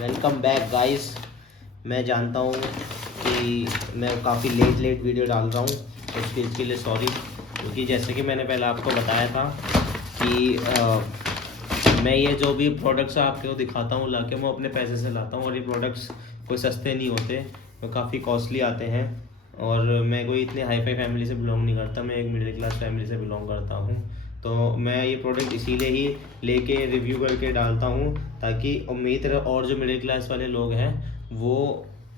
Welcome back guys. मैं जानता हूँ कि मैं काफ़ी लेट वीडियो डाल रहा हूँ, उसके लिए सॉरी। क्योंकि जैसे कि मैंने पहले आपको बताया था कि मैं ये जो भी प्रोडक्ट्स आपको दिखाता हूँ लाके मैं अपने पैसे से लाता हूँ, और ये प्रोडक्ट्स कोई सस्ते नहीं होते, वो काफ़ी कॉस्टली आते हैं। और मैं कोई इतनी हाई फाई फैमिली से बिलोंग नहीं करता, मैं एक मिडिल क्लास फैमिली से बिलोंग करता हूँ। तो मैं ये प्रोडक्ट इसीलिए ही लेके रिव्यू करके डालता हूँ ताकि मेरी तरह और जो मिडिल क्लास वाले लोग हैं वो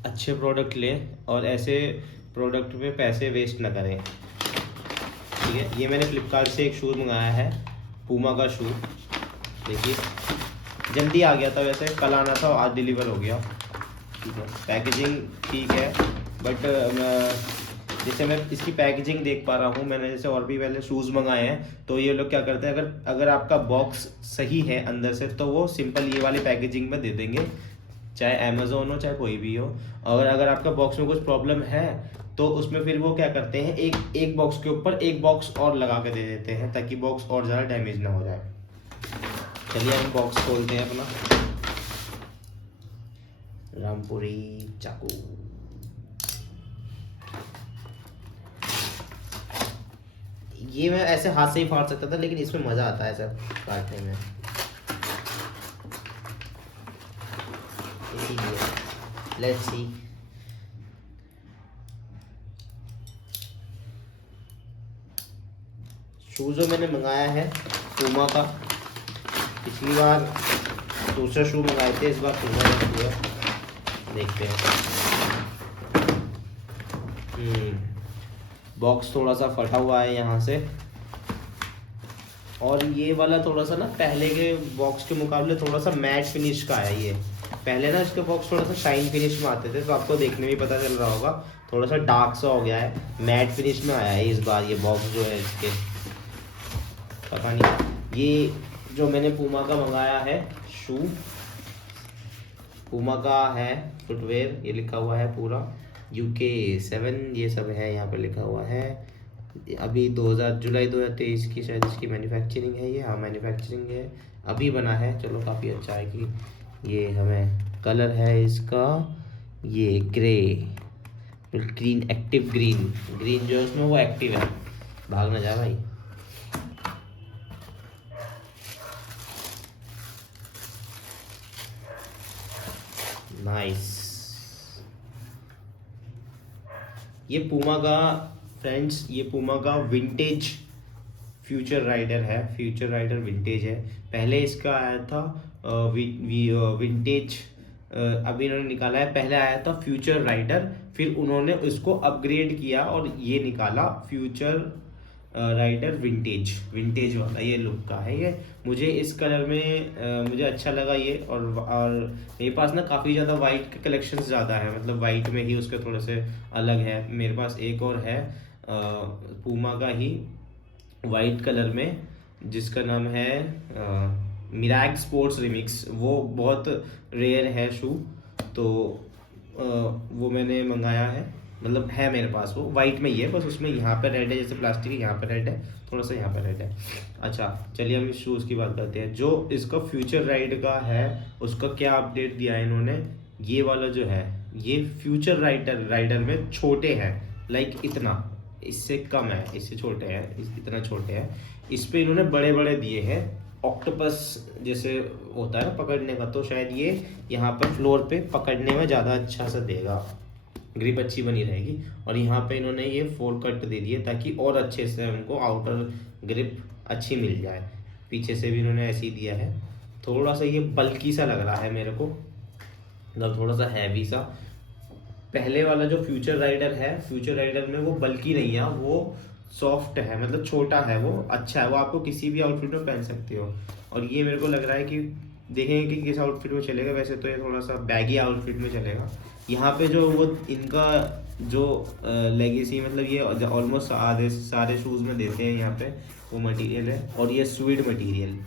अच्छे प्रोडक्ट लें और ऐसे प्रोडक्ट पे पैसे वेस्ट ना करें। ठीक है, ये मैंने फ्लिपकार्ट से एक शूज़ मंगाया है, पूमा का शू। देखिए जल्दी आ गया था, वैसे कल आना था, आज डिलीवर हो गया। ठीक है, पैकेजिंग ठीक है, बट जैसे मैं इसकी पैकेजिंग देख पा रहा हूँ, मैंने जैसे और भी पहले शूज़ मंगाए हैं तो ये लोग क्या करते हैं, अगर आपका बॉक्स सही है अंदर से तो वो सिंपल ये वाली पैकेजिंग में दे देंगे, चाहे अमेज़ोन हो चाहे कोई भी हो। और अगर आपका बॉक्स में कुछ प्रॉब्लम है तो उसमें फिर वो क्या करते हैं, एक बॉक्स के ऊपर एक बॉक्स और लगा के दे देते हैं ताकि बॉक्स और ज़्यादा डैमेज ना हो जाए। चलिए हम बॉक्स खोलते हैं अपना। रामपुरी चाकू, ये मैं ऐसे हाथ से ही फाड़ सकता था लेकिन इसमें मज़ा आता है सब काटने में, इसीलिए लेट्स सी। शूज़ जो मैंने मंगाया है पूमा का, पिछली बार दूसरा शू मंगाए थे, इस बार पूमा का शू है। देखते हैं, बॉक्स थोड़ा सा फटा हुआ है यहाँ से, और ये वाला थोड़ा सा ना पहले के बॉक्स के मुकाबले थोड़ा सा मैट फिनिश का है। ये पहले ना इसके बॉक्स थोड़ा सा शाइन फिनिश में आते थे, तो आपको देखने में पता चल रहा होगा थोड़ा सा डार्क सा हो गया है, मैट फिनिश में आया है इस बार ये बॉक्स जो है इसके। पता नहीं, ये जो मैंने पूमा का मंगाया है शू, पूमा का है फुटवेयर, ये लिखा हुआ है पूरा UK 7, ये सब है यहाँ पर लिखा हुआ है। अभी जुलाई 2023 की शायद इसकी मैन्युफैक्चरिंग है ये, हाँ मैन्युफैक्चरिंग है, अभी बना है। चलो काफ़ी अच्छा है कि ये हमें कलर है इसका, ये grey, green, active green, green जो है उसमें वो एक्टिव है, भाग ना जा भाई। नाइस। ये पूमा का फ्रेंड्स, ये पूमा का विंटेज फ्यूचर राइडर है, फ्यूचर राइडर विंटेज है। पहले इसका आया था विंटेज, अभी इन्होंने निकाला है, पहले आया था फ्यूचर राइडर, फिर उन्होंने उसको अपग्रेड किया और ये निकाला फ्यूचर राइडर विंटेज, विंटेज वाला ये लुक का है ये। मुझे इस कलर में मुझे अच्छा लगा ये, और मेरे पास ना काफ़ी ज़्यादा वाइट के कलेक्शंस ज़्यादा है, मतलब वाइट में ही उसके थोड़े से अलग है। मेरे पास एक और है पूमा का ही वाइट कलर में, जिसका नाम है मिराग स्पोर्ट्स रिमिक्स, वो बहुत रेयर है शू, तो वो मैंने मंगाया है, मतलब है मेरे पास, वो वाइट में ही है, बस उसमें यहाँ पे रेड है, जैसे प्लास्टिक है यहाँ पे रेड है, थोड़ा सा यहाँ पे रेड है। अच्छा चलिए हम इस शूज़ की बात करते हैं। जो इसका फ्यूचर राइड का है उसका क्या अपडेट दिया है इन्होंने, ये वाला जो है ये फ्यूचर राइडर में छोटे हैं, लाइक इतना, इससे कम है, इससे छोटे हैं, इतना छोटे हैं। इस पे इन्होंने बड़े बड़े दिए हैं, ऑक्टोपस जैसे होता है ना पकड़ने का, तो शायद ये यहाँ पर फ्लोर पे पकड़ने में ज़्यादा अच्छा सा देगा, ग्रिप अच्छी बनी रहेगी। और यहाँ पे इन्होंने ये 4 कट दे दिए ताकि और अच्छे से हमको आउटर ग्रिप अच्छी मिल जाए। पीछे से भी इन्होंने ऐसे ही दिया है, थोड़ा सा ये बल्कि सा लग रहा है मेरे को, मतलब थोड़ा सा हैवी सा। पहले वाला जो फ्यूचर राइडर है, फ्यूचर राइडर में वो बल्कि नहीं है, वो सॉफ्ट है, मतलब छोटा है, वो अच्छा है, वो आपको किसी भी आउटफिट में पहन सकते हो। और ये मेरे को लग रहा है कि देखेंगे कि किस आउटफिट में चलेगा, वैसे तो ये थोड़ा सा बैगी आउटफिट में चलेगा। यहाँ पे जो वो इनका जो लेगेसी, मतलब ये ऑलमोस्ट आधे सारे शूज़ में देते हैं यहाँ पे, वो मटेरियल है, और ये स्वीड मटेरियल,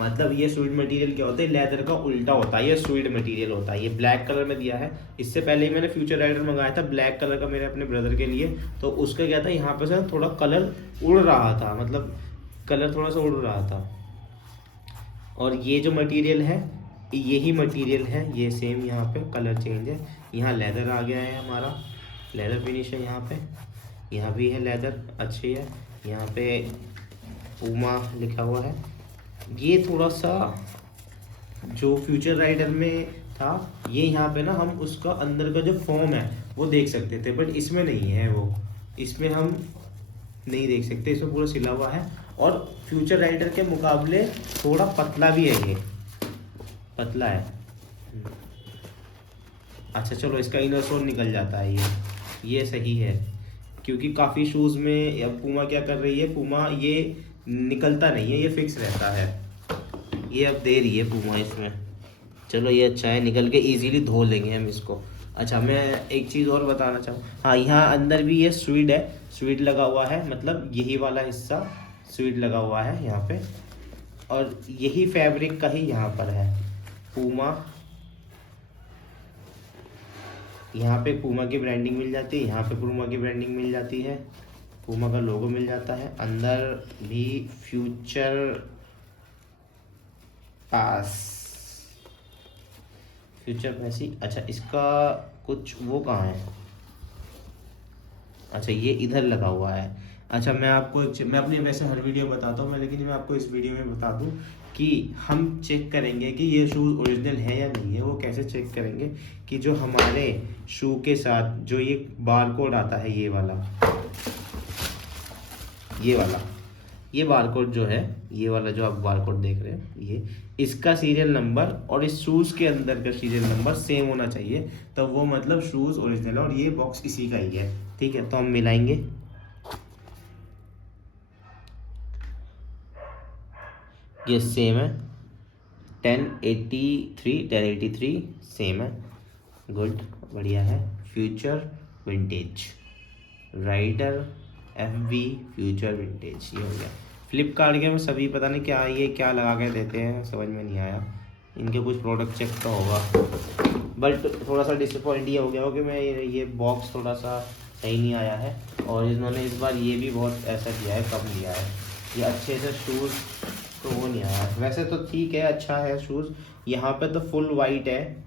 मतलब ये स्वीड मटेरियल क्या होता है, लेदर का उल्टा होता है, ये स्वीड मटेरियल होता है। ये ब्लैक कलर में दिया है, इससे पहले ही मैंने फ्यूचर राइडर मंगाया था ब्लैक कलर का मेरे अपने ब्रदर के लिए, तो उसका क्या था, यहाँ पे से थोड़ा कलर उड़ रहा था, मतलब कलर थोड़ा सा उड़ रहा था। और ये जो मटेरियल है यही मटेरियल है, ये सेम यहाँ पे कलर चेंज है। यहाँ लेदर आ गया है हमारा, लेदर फिनिश है यहाँ पे, यहाँ भी है लेदर अच्छी है, यहाँ पे पूमा लिखा हुआ है। ये थोड़ा सा जो फ्यूचर राइडर में था, ये यहाँ पे ना हम उसका अंदर का जो फॉर्म है वो देख सकते थे, बट इसमें नहीं है वो, इसमें हम नहीं देख सकते, इसमें पूरा सिला हुआ है। और फ्यूचर राइडर के मुकाबले थोड़ा पतला भी है, ये पतला है। अच्छा चलो, इसका इनर सोल निकल जाता है, ये सही है, क्योंकि काफ़ी शूज़ में अब पूमा क्या कर रही है, पूमा ये निकलता नहीं है, ये फिक्स रहता है, ये अब दे रही है पूमा इसमें। चलो ये अच्छा है, निकल के इजीली धो लेंगे हम इसको। अच्छा मैं एक चीज़ और बताना चाहूँ, हाँ यहाँ अंदर भी ये स्वीड है, स्वीड लगा हुआ है, मतलब यही वाला हिस्सा स्वीड लगा हुआ है यहाँ पे, और यही फैब्रिक का ही यहाँ पर है पूमा। यहाँ पे पूमा की ब्रांडिंग मिल जाती है, यहाँ पे पूमा की ब्रांडिंग मिल जाती है, पूमा का लोगो मिल जाता है, अंदर भी फ्यूचर पास, फ्यूचर पैसी। अच्छा इसका कुछ वो कहाँ है, अच्छा ये इधर लगा हुआ है। अच्छा मैं आपको मैं अपनी वैसे हर वीडियो बताता हूँ मैं, लेकिन मैं आपको इस वीडियो में बता दूँ कि हम चेक करेंगे कि ये शूज़ ओरिजिनल है या नहीं है। वो कैसे चेक करेंगे कि जो हमारे शू के साथ जो ये बार कोड आता है, ये वाला ये बार कोड जो है, ये वाला जो आप बार कोड देख रहे हैं, ये इसका सीरियल नंबर और इस शूज़ के अंदर का सीरियल नंबर सेम होना चाहिए, तब वो मतलब शूज़ ओरिजिनल है, और ये बॉक्स इसी का ही है। ठीक है, तो हम मिलाएंगे, ये सेम है 1083 सेम है, गुड बढ़िया है। Future vintage rider FV future vintage, ये हो गया। फ्लिपकार्ट के में सभी पता नहीं क्या ये क्या लगा के देते हैं, समझ में नहीं आया, इनके कुछ प्रोडक्ट चेक तो होगा, बट थोड़ा सा डिसअपॉइंट ये हो गया हो कि मैं ये बॉक्स थोड़ा सा सही नहीं आया है, और इन्होंने इस बार ये भी बहुत ऐसा किया है, कम दिया है, ये अच्छे से शूज़ तो वो नहीं आया। वैसे तो ठीक है, अच्छा है शूज़, यहाँ पे तो फुल वाइट है,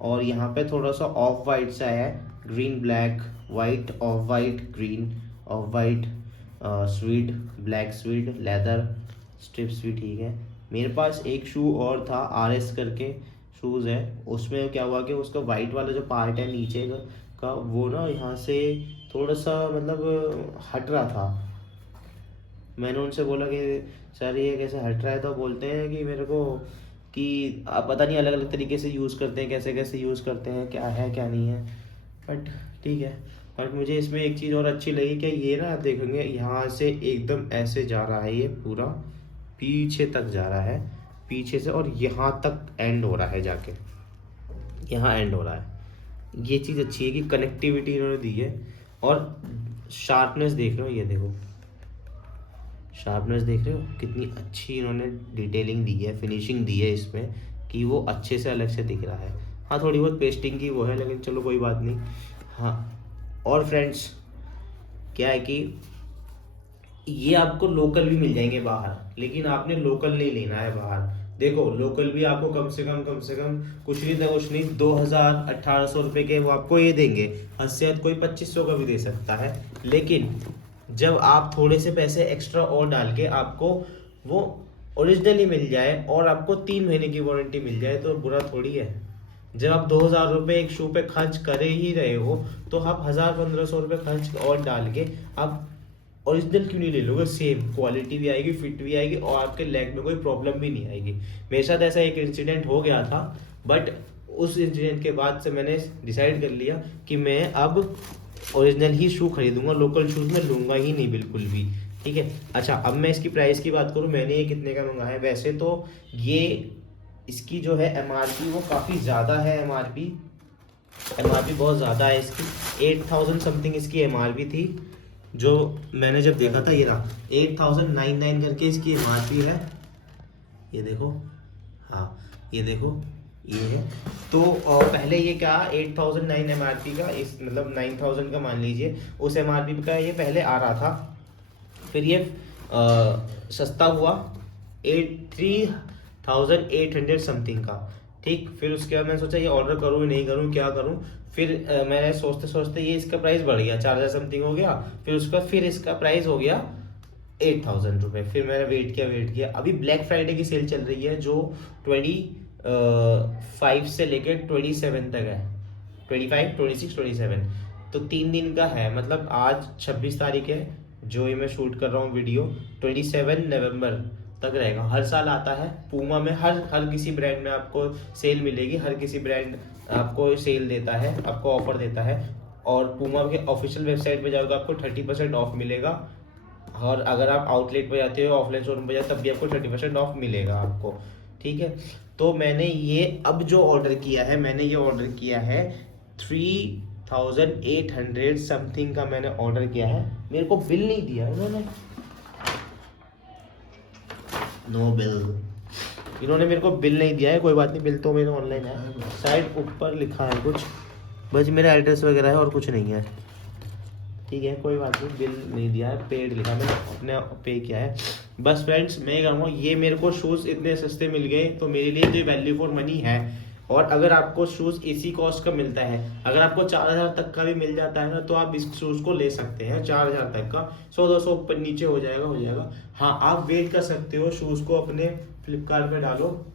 और यहाँ पे थोड़ा सा ऑफ वाइट सा है, green black white, off white green, off white suede, black suede, leather strips भी ठीक है। मेरे पास एक शू और था, RS करके शूज़ है, उसमें क्या हुआ कि उसका वाइट वाला जो पार्ट है नीचे का वो ना यहाँ से थोड़ा सा मतलब हट रहा था। मैंने उनसे बोला कि सर ये कैसे हट रहा है, तो बोलते हैं कि मेरे को कि आप पता नहीं अलग अलग तरीके से यूज़ करते हैं, कैसे कैसे यूज़ करते हैं, क्या है क्या नहीं है, बट ठीक है। बट मुझे इसमें एक चीज़ और अच्छी लगी कि ये ना देखेंगे यहाँ से एकदम ऐसे जा रहा है, ये पूरा पीछे तक जा रहा है, पीछे से, और यहाँ तक एंड हो रहा है, जाके यहाँ एंड हो रहा है। ये चीज़ अच्छी है कि कनेक्टिविटी इन्होंने दी है, और शार्पनेस देख रहे हो, ये देखो शार्पनेस देख रहे हो कितनी अच्छी इन्होंने डिटेलिंग दी है, फिनिशिंग दी है इसमें, कि वो अच्छे से अलग से दिख रहा है। हाँ थोड़ी बहुत पेस्टिंग की वो है, लेकिन चलो कोई बात नहीं। हाँ और फ्रेंड्स क्या है कि ये आपको लोकल भी मिल जाएंगे बाहर, लेकिन आपने लोकल नहीं लेना है बाहर। देखो लोकल भी आपको कम से कम कुछ नहीं था, कुछ नहीं 2000-1800 रुपये के वो आपको ये देंगे, शायद कोई 2500 का भी दे सकता है। लेकिन जब आप थोड़े से पैसे एक्स्ट्रा और डाल के आपको वो ओरिजिनल ही मिल जाए और आपको 3 महीने की वारंटी मिल जाए, तो बुरा थोड़ी है। जब आप 2000 रुपये एक शू पे खर्च करे ही रहे हो, तो आप 1000-1500 रुपये खर्च और डाल के आप ओरिजिनल क्यों नहीं ले लोगे? सेम क्वालिटी भी आएगी, फिट भी आएगी, और आपके लेग में कोई प्रॉब्लम भी नहीं आएगी। मेरे साथ ऐसा एक इंसिडेंट हो गया था, बट उस इंसिडेंट के बाद से मैंने डिसाइड कर लिया कि मैं अब ओरिजिनल ही शू खरीदूंगा, लोकल शूज़ में लूँगा ही नहीं बिल्कुल भी। ठीक है। अच्छा अब मैं इसकी प्राइस की बात करूँ, मैंने ये कितने का मंगाया है? वैसे तो ये इसकी जो है MRP वो काफ़ी ज़्यादा है, MRP बहुत ज़्यादा है इसकी, 8000 समथिंग इसकी MRP थी। जो मैंने जब देखा था ये रहा 8099 करके इसकी MRP है, ये देखो, हाँ ये देखो ये है। तो पहले ये क्या 8009 MRP का, इस मतलब 9000 का मान लीजिए, उस MRP का ये पहले आ रहा था, फिर ये सस्ता हुआ 3800 समथिंग का। ठीक, फिर उसके बाद मैंने सोचा ये ऑर्डर करूँ या नहीं करूँ, क्या करूँ। फिर मैंने सोचते सोचते ये इसका प्राइस बढ़ गया, 4000 समथिंग हो गया। फिर उसका फिर इसका प्राइस हो गया 8000 रुपये। फिर मैंने वेट किया। अभी ब्लैक फ्राइडे की सेल चल रही है जो 25 से लेकर 27 तक है, 25, 26, 27, तो 3 दिन का है। मतलब आज 26 तारीख है जो ये मैं शूट कर रहा हूँ वीडियो, 27 नवंबर तक रहेगा। हर साल आता है पूमा में, हर किसी ब्रांड में आपको सेल मिलेगी, हर किसी ब्रांड आपको सेल देता है, आपको ऑफर देता है। और पूमा के ऑफिशियल वेबसाइट पे जाओगे आपको 30% ऑफ मिलेगा। और अगर आप आउटलेट पे जाते हो, ऑफलाइन शोरूम पे जाते हो, तब भी आपको 30% ऑफ मिलेगा आपको। ठीक है, तो मैंने ये अब जो ऑर्डर किया है, मैंने ये ऑर्डर किया है 3800 समथिंग का मैंने ऑर्डर किया है। मेरे को बिल नहीं दिया उन्होंने, नो बिल, इन्होंने मेरे को बिल नहीं दिया है। कोई बात नहीं, बिल तो मेरा ऑनलाइन है, शायद ऊपर लिखा है कुछ, बस मेरा एड्रेस वगैरह है और कुछ नहीं है। ठीक है, कोई बात नहीं, बिल नहीं दिया है, पेड लिखा है, मैंने अपने पे किया है। बस फ्रेंड्स, मैं कहूँगा ये मेरे को शूज़ इतने सस्ते मिल गए तो मेरे लिए तो वैल्यू फॉर मनी है। और अगर आपको शूज़ इसी कॉस्ट का मिलता है, अगर आपको 4000 तक का भी मिल जाता है ना, तो आप इस शूज़ को ले सकते हैं 4000 तक का। 100-200 ऊपर नीचे हो जाएगा। हाँ, आप वेट कर सकते हो, शूज़ को अपने फ्लिपकार्ट पे डालो,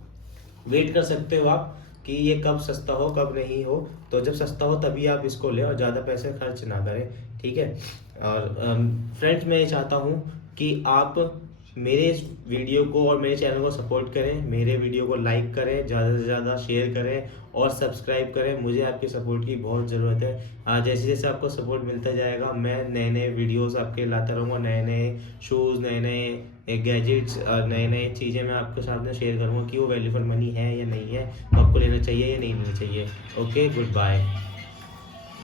वेट कर सकते हो आप कि ये कब सस्ता हो कब नहीं हो। तो जब सस्ता हो तभी आप इसको लें और ज़्यादा पैसे खर्च ना करें। ठीक है, और फ्रेंड्स मैं ये चाहता हूँ कि आप मेरे इस वीडियो को और मेरे चैनल को सपोर्ट करें, मेरे वीडियो को लाइक करें, ज़्यादा से ज़्यादा शेयर करें और सब्सक्राइब करें। मुझे आपके सपोर्ट की बहुत ज़रूरत है। जैसे जैसे आपको सपोर्ट मिलता जाएगा, मैं नए नए वीडियोस आपके लाता रहूँगा, नए नए शूज़, नए नए गैजेट्स और नए नए चीज़ें मैं आपके सामने शेयर करूँगा कि वो वैल्यू फॉर मनी है या नहीं है, तो आपको लेना चाहिए या नहीं लेना चाहिए। Okay, good bye.